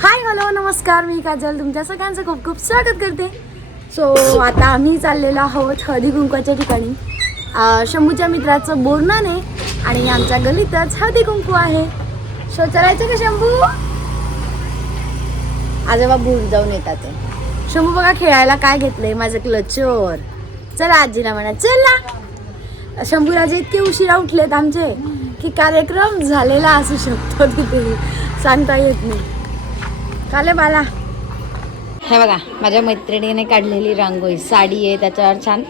Hi hello नमस्कार मी काजल. तुमच्या सगळ्यांचं खूप खूप स्वागत करते. सो आता आम्ही चाललेलो आहोत हळदी कुंकवाच्या ठिकाणी. शंभूच्या मित्राचं बोरणाने आणि आमच्या गलीतच हळदी कुंकू आहे. सो चलायचं का शंभू? आजोबा भूल जाऊन येतात ते. शंभू बघा खेळायला काय घेतलंय माझं क्लचर. चला आजीला म्हणा चला. शंभूराजे इतके उशिरा उठलेत आमचे की कार्यक्रम झालेला असू शकतो तिथे. सांगता येत नाही. काले बाला. हे बघा माझ्या मैत्रिणीने काढलेली रांगोळी साडी आहे त्याच्यावर छान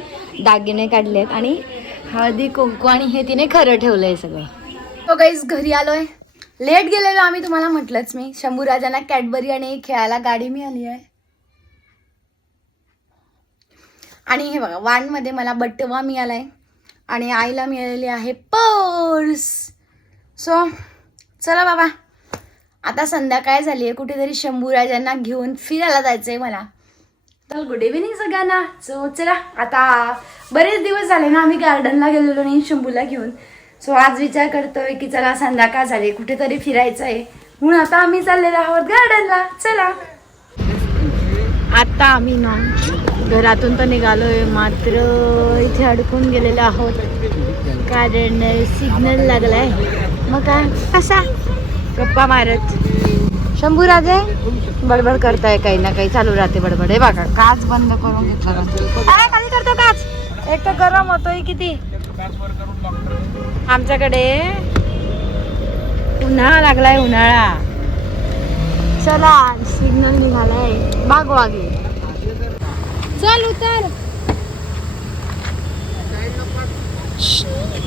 दागिने काढलेत आणि हळदी कुंकू आणि हे तिने खरं ठेवलंय सगळं. तो गाईज घरी आलोय. लेट गेलेलो आम्ही तुम्हाला म्हटलंच मी. शंभूराजांना कॅडबरी आणि खेळायला गाडी मिळाली आहे. आणि हे बघा वाणमध्ये मला बट्टवा मिळालाय. आणि आईला मिळालेली आहे पर्स. सो चला बाबा. आता संध्याकाळ झाली आहे कुठेतरी शंभूराजांना घेऊन फिरायला जायचं आहे मला. तर गुड इव्हिनिंग सगळ्यांना. सो चला आता बरेच दिवस झाले ना आम्ही गार्डनला गेलेलो नाही शंभूला घेऊन. सो आज विचार करतोय की चला संध्याकाळ झाली कुठेतरी फिरायचं आहे म्हणून आता आम्ही चाललेलो आहोत गार्डनला चला. आता आम्ही ना घरातून तर निघालोय मात्र इथे अडकून गेलेलो आहोत. कारण सिग्नल लागलाय. मग काय? कसा गप्पा मारत. शंभूराजे बडबड करताय काही ना काही चालू राहते बडबड. हे बघा काच बंद करून घेतला काय खाली करतो काच. एक तर गरम होतोय किती? आमच्याकडे उन्हाळा लागलाय उन्हाळा. चला सिग्नल निघालाय. बाग वागे चल उतर.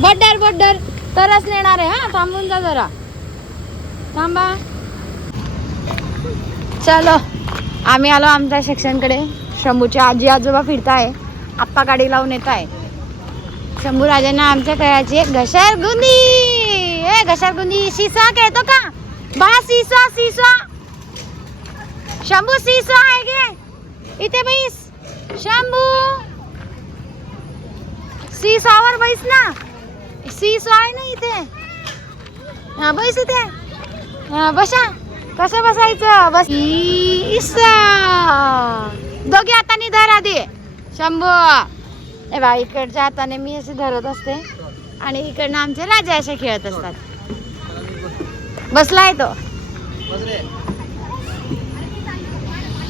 बड्डर बड्डर तरच नेणार आहे हा? थांबून जा जरा. थांबा. चलो. आम्ही आलो आमच्या सेक्शनकडे शंभूचे आजी आजोबा फिरताय. आप्पा गाडी लावून येत आहे शंभू राजांना आमच्या खेळाची घसरगुंदी. ए घसरगुंदी. सिसा खेळतो का? बा सिसा सिसा. शंभू सिसा आहे गे. इथे बैस. शंभू. सीसावर बैस ना. सीसो आहे ना इथे. हा बैस इथे. बसा. कसं बसायचं? बस. इसा दोघे हाताने धर आधी. शंभू. ए बा इकडच्या हाताने मी असे धरत असते. आणि इकडनं आमचे राजा असे खेळत असतात. बसलाय तो.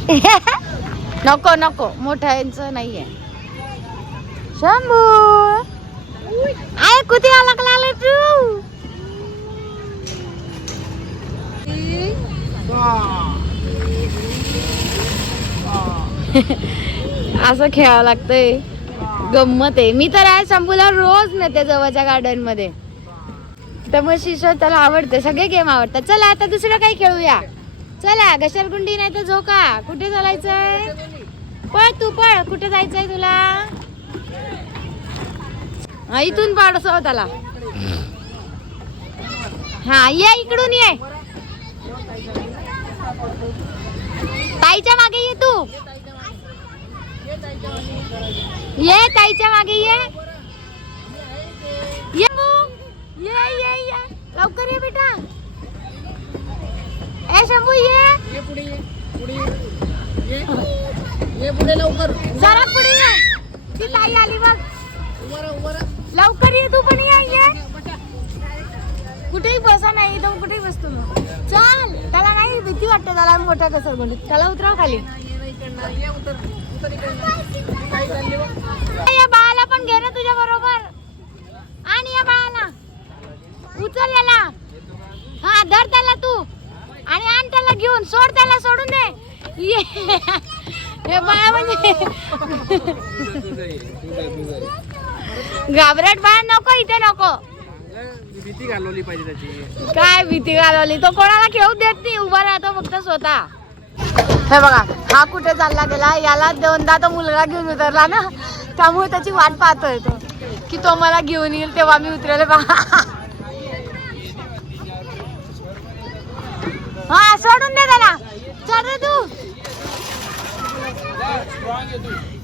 नको नको. मोठ्यांचं नाहीये. शंभू. आय कुठे लागला आला तू? असं खेळावं लागतंय. गंमत आहे. मी तर आहे शंभूला रोज नेते जवळच्या गार्डनमध्ये. त्यामुळे शिशो त्याला आवडते. सगळे गेम आवडतात. चला आता दुसरं काही खेळूया. चला घसरगुंडी नाही तर झोका. कुठे चालायचंय? पळ तू पळ. कुठे जायचंय तुला? हा इथून पाडस त्याला हा ये इकडून ये. ताईच्या मागे ये तू. ये ताईच्या मागे ये. ये. ये ये ये. लवकर ये बेटा. ए शंभू ये. जरा पुढे ये. ती ताई आली बघ. लवकर ये तू पण ये ये. कुठेही बसा नाही तो कुठेही बसतो मग चल त्याला नाही भीती वाटते त्याला मोठ्या घसरगुंडीत त्याला उतराव खाली. या बाळाला पण घे ना तुझ्या बरोबर. आणि या बाळाला. उचल याला. हा धर त्याला तू. आणि आण त्याला घेऊन सोड त्याला सोडून दे. ये. हे बाळा म्हणजे घाबरट बाळ नको इथे नको. भीती घालवली पाहिजे त्याची. काय भीती घालवली? तो कोणाला खेळू देत नाही उभा राहतो फक्त स्वतः. हे बघा हा कुठे चालला गेला? याला दोनदा तो मुलगा घेऊन उतरला ना? त्यामुळे त्याची वाट पाहतोय तो की तो मला घेऊन येईल तेव्हा मी उतरेल बा. हा सोडून दे त्याला. चल रे तू.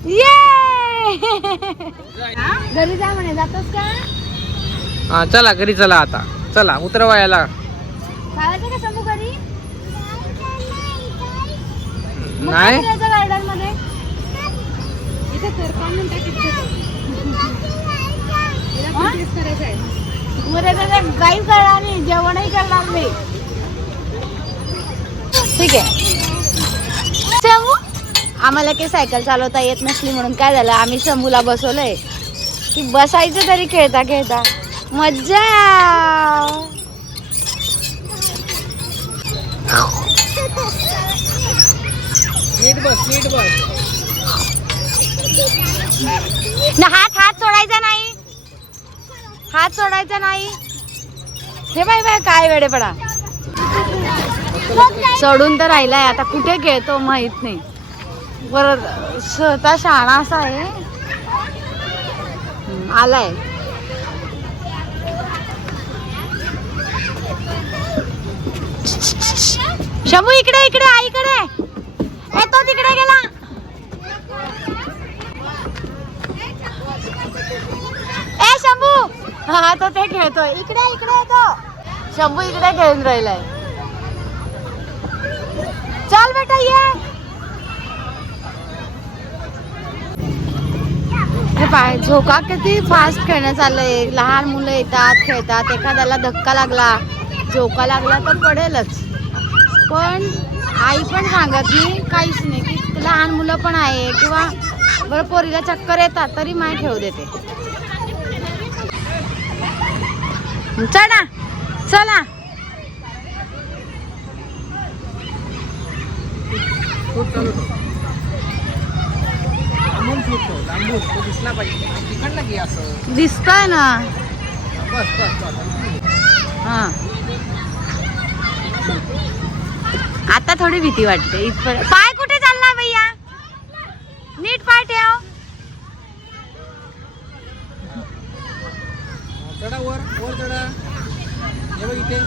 ये! घरी जा म्हणे जातोस का? हा चला घरी चला आता. चला उतरवा याला. चालायचं का शंभू घरी? नाही. गार्डनमध्ये काही करणार नाही जेवणही करणार नाही. ठीक आहे. शंभू आम्हाला काही सायकल चालवता येत नसली म्हणून काय झालं? आम्ही शंभूला बसवलंय. की बसायचं तरी खेळता खेळता. मज्जा! नीट बस नीट बस. ना हात हात सोडायचा नाही. हात सोडायचा नाही. हे बाय बाय काय वेडेपणा सोडून तर राहिलाय आता कुठे खेळतो माहीत नाही. बरं स्वतः शाळा असा आहे. आलाय. शमू इकडे इकडे आईकडे ए, तो तिकडे गेला. ए शंभू. हा तो ते खेळतोय. इकडे इकडे तो. शंभू इकडे खेळून राहिलाय. चल बेटा ये. पाय झोका किती फास्ट खेळणं चाललंय लहान मुलं येतात खेळतात. एखाद्याला धक्का लागला झोका लागला तर पडेलच. पण आई पण सांगत नाही काहीच नाही. की लहान मुलं पण आहे किंवा बरं पोरीला चक्कर येतात तरी माय खेळू देते. चला चला. ठेव. दिसतंय ना. बस बस बस. हा. आता थोडी भीती वाटते. इथपर्यंत पाय कुठे चालला भैया? नीट पाय ठेव. चढा वर वर चढा. हे बघ इथे.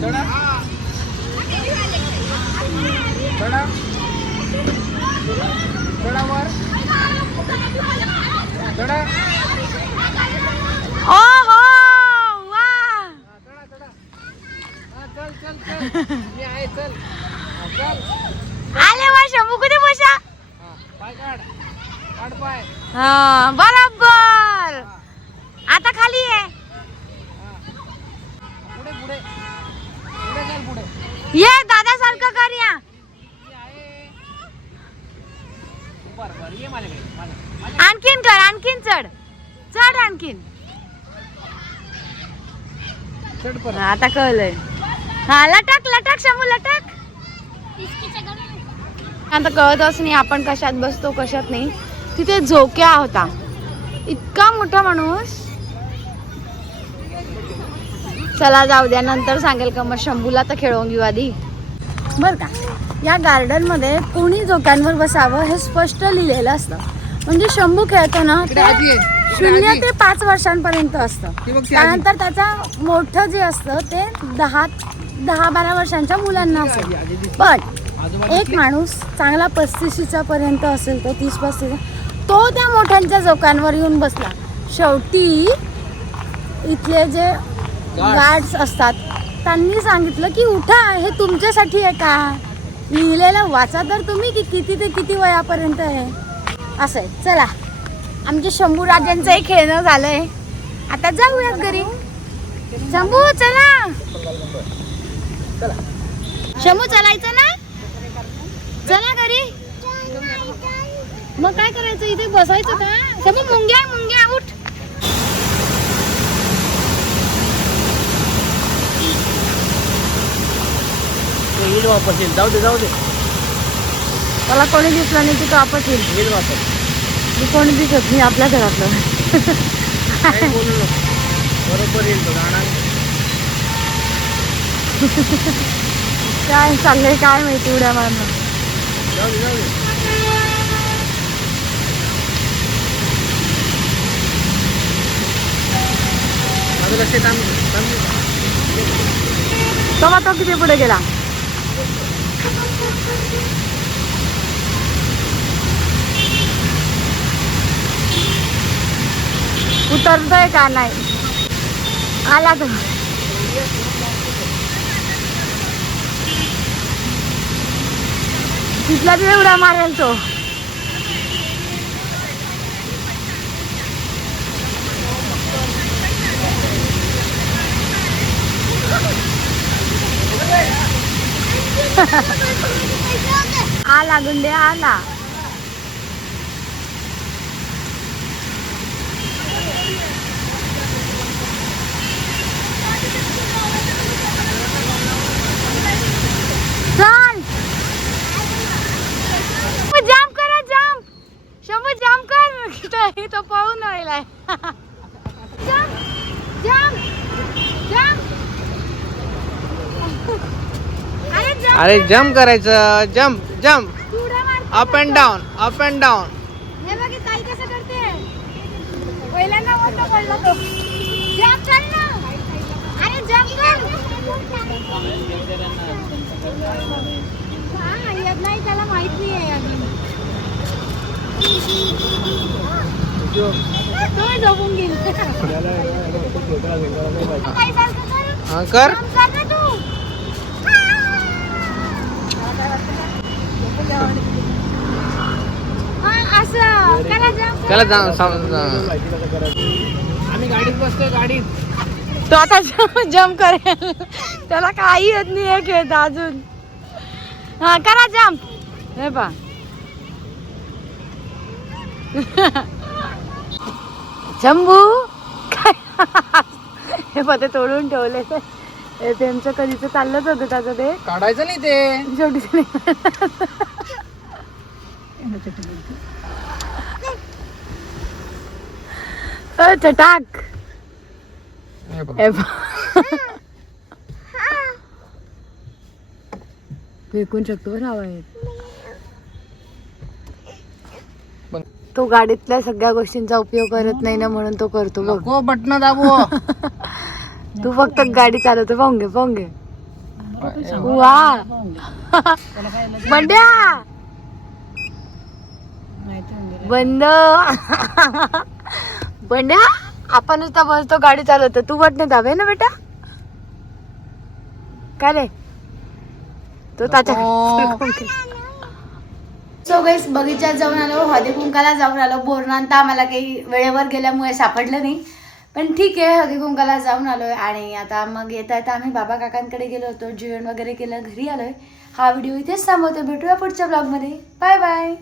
चढा. चढा. चढा वर. चढा ओ हो वा हा, चढा चढा हा चल चल चल मी आहे चल हा, चल आले हा काढ. पाय. हा बरोबर. आता खाली आहे ये दादा सारखं कर या. आणखीन कर आणखीन चढ. चढ आणखीन. आता कळलंय. हा लटक लटक शंभू लटक. आता कळतच नाही आपण कशात बसतो कशात नाही. तिथे झोक्या होता. इतका मोठा माणूस. चला जाऊ द्या. नंतर सांगेल का मग शंभूला तर खेळवून घेऊ आधी. बर का? या गार्डनमध्ये कोणी झोक्यांवर बसावं हे स्पष्ट लिहिलेलं असतं. म्हणजे शंभू खेळतो ना शून्य. ते पाच वर्षांपर्यंत असतं. त्यानंतर त्याचा मोठं जे असतं ते दहा दहा बारा वर्षांच्या मुलांना असेल. पण एक माणूस चांगला पस्तीशीचा पर्यंत असेल तो तीस पस्तीस तो त्या मोठ्यांच्या जोकांवर येऊन बसला. शेवटी इथले जे गार्ड्स असतात त्यांनी सांगितलं की उठा हे तुमच्यासाठी आहे का? लिहिलेलं वाचा तर तुम्ही की किती ते किती वयापर्यंत आहे. असं आहे. चला आमच्या शंभू राजांचंही खेळणं झालंय. आता जाऊयात घरी. शंभू चला. शंभू चलायचं ना? चला घरी. मग काय करायचं? इथे बसायचं का? शंभू मुंग्या मुंग्या उठ. येईल वापस येईल. जाऊ दे जाऊ दे. मला कोणी दिसलं नाही की तो आपच येईल. येईल वापस. मी कोणी दिसत नाही आपल्या घरातलं. बरोबर येईल तो जाणार काय चाललंय काय माहिती उड्या मारणं तेव्हा तो किती पुढे गेला? उतरतोय का नाही? आला तर तिथला बी एवढा मारेल तो. आला गुंडे आला चल जाम करा जाम शंभू जाम कर इथं- इथं पाहून राहिलाय जाम जाम जाम अरे जाम अरे जम्प करायचं jump jump up and down up and down हे बघ ताई कसं करते पहिल्यांदा मोठं पडला तो जम्प कर ना अरे जम्प कर हा येत नाही त्याला माहीत नाही आहे अजून तो झोपून गेल काही सारखं कर. हा कर जम्प कर ना तू हा असं करा जम्प त्याला जा आम्ही गाडीत बसतोय गाडीत. तो आता जम्प करेल. त्याला काही येत नाही आहे खेळत अजून. हा करा जम्प. हे पा शंभू काय? हे पा ते तोडून ठेवले. त्यांचं कधीच चाललंच होतं त्याचं ते. काढायचं नाही ते. छोटी पहा. फेकून शकतो पण- तो गाडीतल्या सगळ्या गोष्टींचा उपयोग करत नाही ना म्हणून तो करतो बघ. बटन दाबू. तू फक्त गाडी चालवतो पाहून घे पाहून घे. वा बंड्या. बंद. बंड्या आपण नुसता बसतो गाडी चालवतो. तू बटणे दाबे ना बेटा. काय रे? तो त्याच्या सो गाईस बगीचात जाऊन आलो हळदी कुंकाला जाऊन आलो. बोरणांत आम्हाला काही वेळेवर गेल्यामुळे सापडलं नाही. पण ठीक आहे हळदी कुंकाला जाऊन आलोय. आणि आता मग येता येता आम्ही. बाबा काकांकडे गेलो होतो जेवण वगैरे केलं घरी आलोय. हा व्हिडिओ इथेच थांबवतो. भेटूया पुढच्या ब्लॉगमध्ये बाय बाय